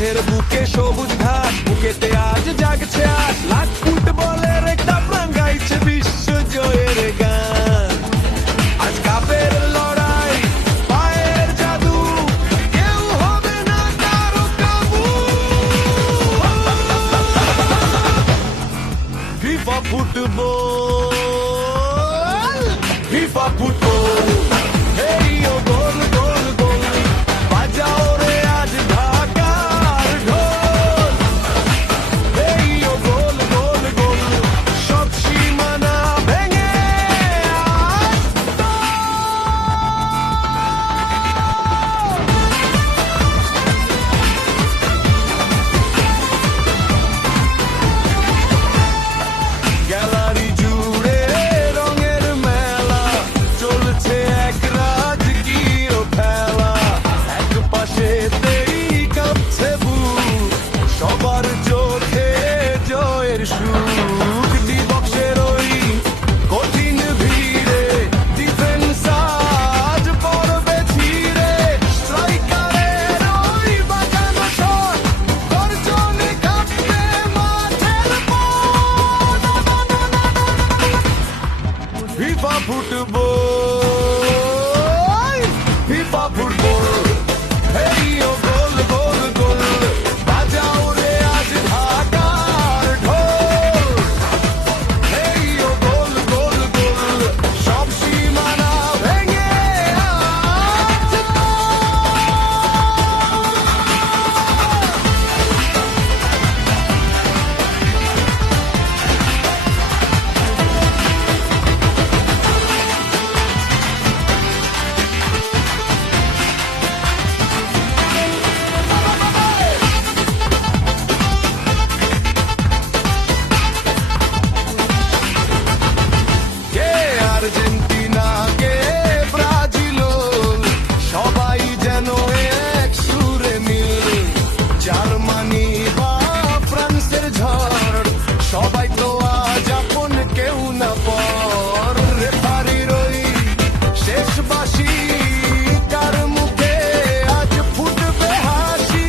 মাঠের বুকে সবুজ ঘাস, বুকেতে আজ জাগছে আজ। লাখ ফুটবলের একটা প্রাণ গাইছে বিশ্ব জয়ের গান। আজ কাপের লড়াই, পায়ের জাদু, কেউ হবে না কারো কাবু। ফিফা ফুটবল, ফিফা ফুটবল, এই ও গোল গোল গোল, বাজাও রে আজ ঢাকার ঢোল। এই ও গোল গোল গোল, সব সীমানা ভেঙে আজ গ্যালারি জুড়ে রঙের মেলা, চলছে এক রাজকীয় খেলা। এক পাশেতেই কাঁপছে বুক, সবার চোখে জয়ের সুখ। ডি বক্সের ওই কঠিন ভিড়ে ডিফেন্স আজ পড়বে ছিঁড়ে। স্ট্রাইকারের ওই বাঁকানো শট, গর্জনে কাঁপবে মাঠের পথ। ফিফা ফুটবল, ফিফা ফুটবল, এই ও গোল গোল গোল, বাজাও রে আজ ঢাকার ঢোল। এই ও গোল গোল গোল, সব সীমানা ভেঙে আজ কে আর্জেন্টিনা, কে ব্রাজিল, সবাই যেন এক সুরে মিল। জার্মানি বা ফ্রান্সের ঝড়, সবাই তো আজ আপন, কেউ না পর। রেফারির ওই শেষ বাঁশি, কার মুখে আজ ফুটবে হাসি।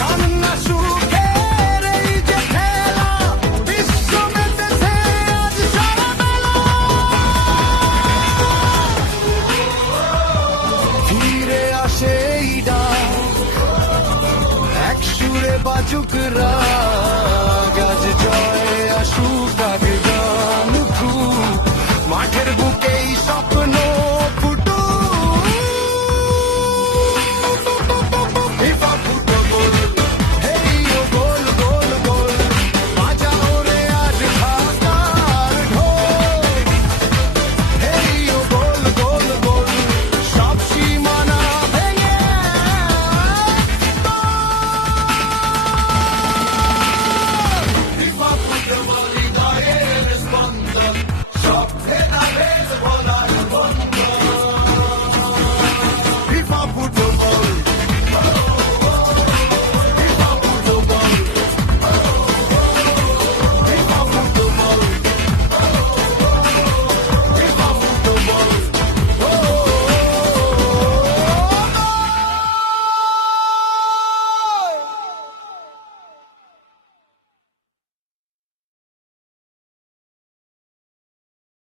কান্না সুখের এই যে খেলা, বিশ্ব মেতেছে আজ সারা বেলা। ফিরে আসে এই ডাক, এক সুরে বাজুক রাগ। আজ জয় আসুক, আগে গান উঠুক, মাঠের বুকেই সব